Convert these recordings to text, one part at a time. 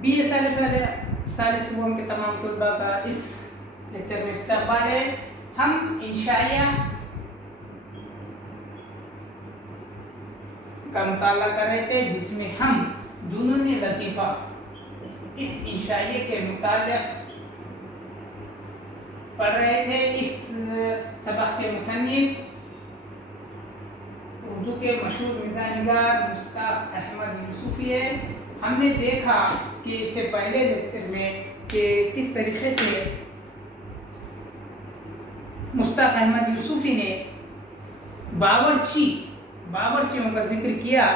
Be اے ثالث کے تمام طلباء کا اس لیکچر میں استقبال ہے. ہم انشائیہ کا مطالعہ کر رہے تھے جس میں ہم جنون لطیفہ اس انشائیے کے متعلق پڑھ رہے تھے. اس سبق کے مصنف اردو کے مشہور مزاح نگار مشتاق احمد یوسفی ہے. ہم نے دیکھا کہ اس سے پہلے لیکچر میں کہ کس طریقے سے مشتاق احمد یوسفی نے باورچیوں کا ذکر کیا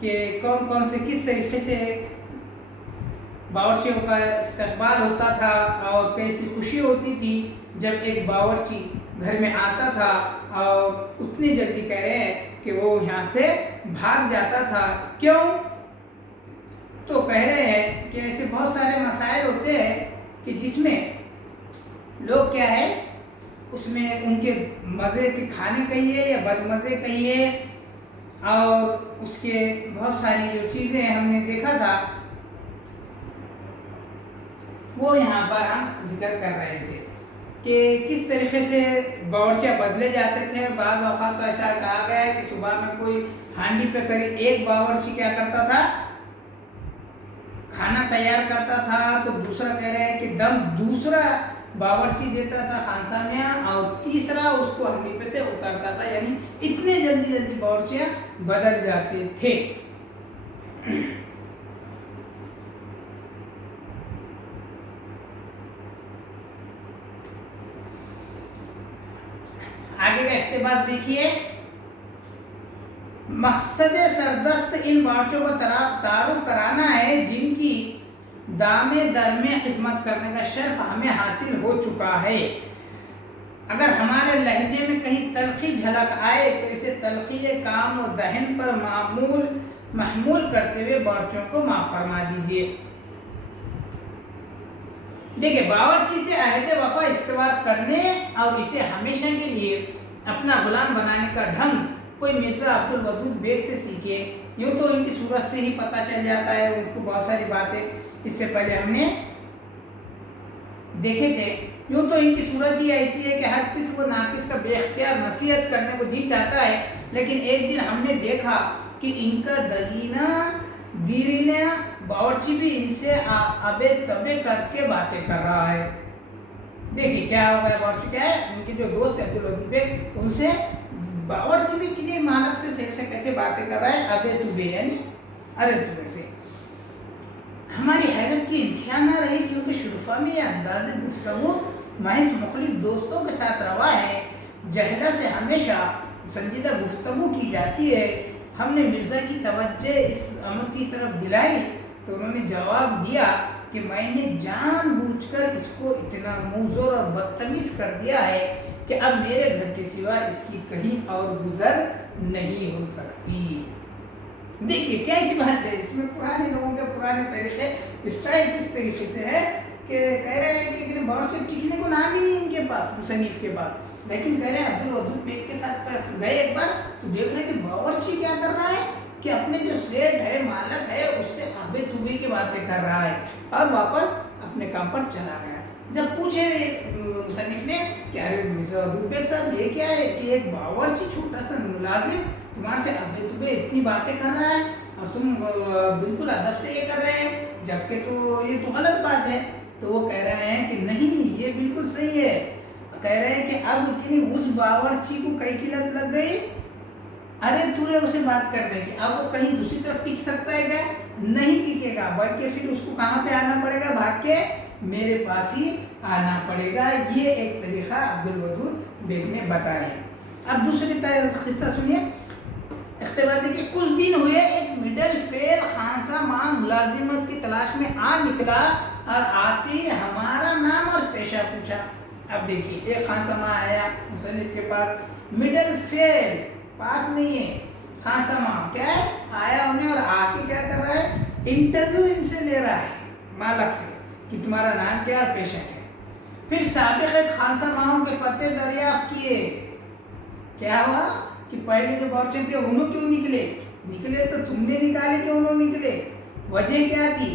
کہ کون کون سے کس طریقے سے باورچیوں کا استقبال ہوتا تھا اور کیسی خوشی ہوتی تھی جب ایک باورچی گھر میں آتا تھا اور اتنی جلدی کہہ رہے ہیں کہ وہ یہاں سے بھاگ جاتا تھا. کیوں؟ تو کہہ رہے ہیں کہ ایسے بہت سارے مسائل ہوتے ہیں کہ جس میں لوگ کیا ہے اس میں ان کے مزے کے کھانے کہیے یا بد مزے کہیے اور اس کے بہت ساری جو چیزیں ہم نے دیکھا تھا وہ یہاں پر ہم ذکر کر رہے تھے کہ کس طریقے سے باورچیاں بدلے جاتے تھے. بعض اوقات تو ایسا کہا گیا ہے کہ صبح میں کوئی ہانڈی پہ قریب ایک باورچی کیا کرتا تھا کھانا تیار کرتا تھا تو دوسرا کہہ رہے ہیں کہ دوسرا باورچی دیتا تھا خانسامیہ اور تیسرا اس کو ہانڈی پہ سے اتارتا تھا. یعنی اتنے جلدی باورچیاں بدل جاتے تھے. آگے کا اقتباس دیکھیے. مقصد سردست ان باورچیوں کو تعارف کرانا ہے جن کی دام در میں خدمت کرنے کا شرف ہمیں حاصل ہو چکا ہے. اگر ہمارے لہجے میں کہیں تلخی جھلک آئے تو اسے تلخی کام و دہن پر محمول کرتے ہوئے باورچیوں کو معاف فرما دیجیے. دیکھیں باورچی سے عہد وفا استوار کرنے اور اسے ہمیشہ کے لیے اپنا غلام بنانے کا ڈھنگ کوئی مرزا عبد الودود بیگ سے سیکھے. یوں تو ان کی صورت سے ہی پتہ چل جاتا ہے ان کو بہت ساری باتیں اس سے پہلے ہم نے دیکھے تھے. یوں تو ان کی صورت ہی ایسی ہے کہ ہر کس کو ناقص کا بے اختیار نصیحت کرنے کو جی چاہتا ہے لیکن ایک دن ہم نے دیکھا کہ ان کا دیرینہ باورچی بھی ان سے ابے تبے کر کے باتیں کر رہا ہے. دیکھیے کیا ہو گیا. باورچی کیا ہے ان کے جو دوست عبد الودود بیگ ان سے باورچی بھی کتنی مالک سے کیسے باتیں کر رہا ہے ابے تبے یعنی ارے تبے سے. ہماری حیرت کی انتہا نہ رہی کیونکہ شرفا میں یہ انداز گفتگو محض مخلص دوستوں کے ساتھ روا ہے. جہلہ سے ہمیشہ سنجیدہ گفتگو کی جاتی ہے. ہم نے مرزا کی توجہ اس امر کی طرف دلائی تو انہوں نے جواب دیا کہ میں نے جان بوجھ کر اس کو اتنا منظور اور بدتمیز کر دیا ہے کہ اب میرے گھر کے سوا اس کی کہیں اور گزر نہیں ہو سکتی. دیکھیے کیا ایسی بات ہے اس میں پرانے لوگوں کے پرانے طریقے اسٹائل کس طریقے سے ہے کہ کہہ رہے ہیں کہ باورچی ٹھیکنے کو نام ہی نہیں ان کے پاس مصنف کے بعد لیکن کہہ رہے ہیں عبد الودود بیگ کے ساتھ گئے ایک بار تو دیکھ رہے کہ باورچی کیا کر رہا ہے کہ اپنے جو سیٹ ہے مالک ہے اس سے ابے تبے کی باتیں کر رہا ہے اور واپس اپنے کام پر چلا گیا. جب پوچھے مصنف نے کہ ارے مرزا عبد الودود بیگ صاحب یہ کیا ہے کہ ایک باورچی چھوٹا سا ملازم تمہارے سے ابے تبے اتنی باتیں کر رہا ہے اور تم بالکل ادب سے یہ کر رہے ہیں جبکہ تو یہ تو غلط بات ہے. تو وہ کہہ رہے ہیں کہ نہیں یہ بالکل صحیح ہے. کہہ رہے ہیں کہ اب اتنی اس باورچی کو کئی کی لت لگ گئی ارے تو نے اسے بات کر دے گی اب وہ کہیں دوسری طرف ٹک سکتا ہے کیا نہیں ٹکے گا بلکہ پھر اس کو کہاں پہ آنا پڑے گا بھاگ کے میرے پاس ہی آنا پڑے گا. یہ ایک طریقہ عبد الودود بیگ نے بتایا. اب دوسری قصہ سنیے. اقتباس دیکھیے. کچھ دن ہوئے ایک مڈل فیل خانساماں ملازمت کی تلاش میں آ نکلا اور آتے ہمارا نام اور پیشہ پوچھا. اب دیکھیے ایک خانساماں آیا مصنف کے پاس مڈل فیل پاس نہیں ہے خانساماں کیا ہے آیا انہیں اور آ کے کیا کر رہا ہے انٹرویو ان سے لے رہا ہے مالک سے کہ تمہارا نام کیا اور پیشہ کیا. پھر سابق خانساماں کے پتے دریافت کیے. کیا ہوا کہ پہلے جو باورچی تھے انہوں کیوں نکلے تو تم نے نکالے کہ انہوں نکلے وجہ کیا تھی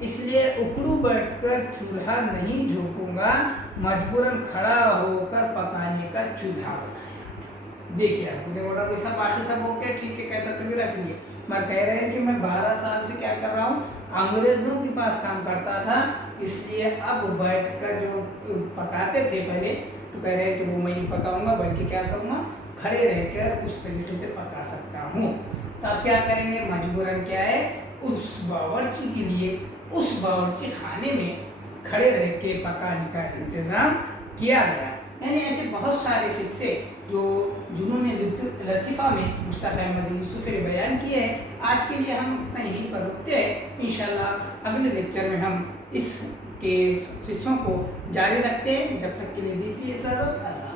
اس لیے اکڑو بیٹھ کر چولہا نہیں جھونکوں گا، مجبوراً کھڑا ہو کر پکانے کا چولہا بنایا۔ دیکھیے آپ نے بولا کوئی سب پاس سب اوکے ٹھیک ہے، کیسا تو بھی رکھ لیے۔ میں کہہ رہے ہیں کہ میں 12 سال سے کیا کر رہا ہوں، انگریزوں کے پاس کام کرتا تھا، اس لیے اب بیٹھ کر جو پکاتے تھے پہلے، تو کہہ رہے ہیں کہ وہ میں نہیں پکاؤں گا بلکہ کیا کروں گا، کھڑے رہ کر اس طریقے سے پکا سکتا ہوں۔ تو آپ کیا کریں گے، مجبوراً کیا ہے، اس باورچی کے لیے اس باورچی خانے میں کھڑے رہ کے پکانے کا انتظام کیا گیا۔ یعنی ایسے بہت سارے قصے جو جنون لطیفہ میں مشتاق احمد یوسفی نے بیان کیے ہیں۔ آج کے لیے ہم اتنا یہیں پر رکتے ہیں، انشاءاللہ اگلے لیکچر میں ہم اس کے قصوں کو جاری رکھتے ہیں۔ جب تک کے لیے دیجیے اجازت۔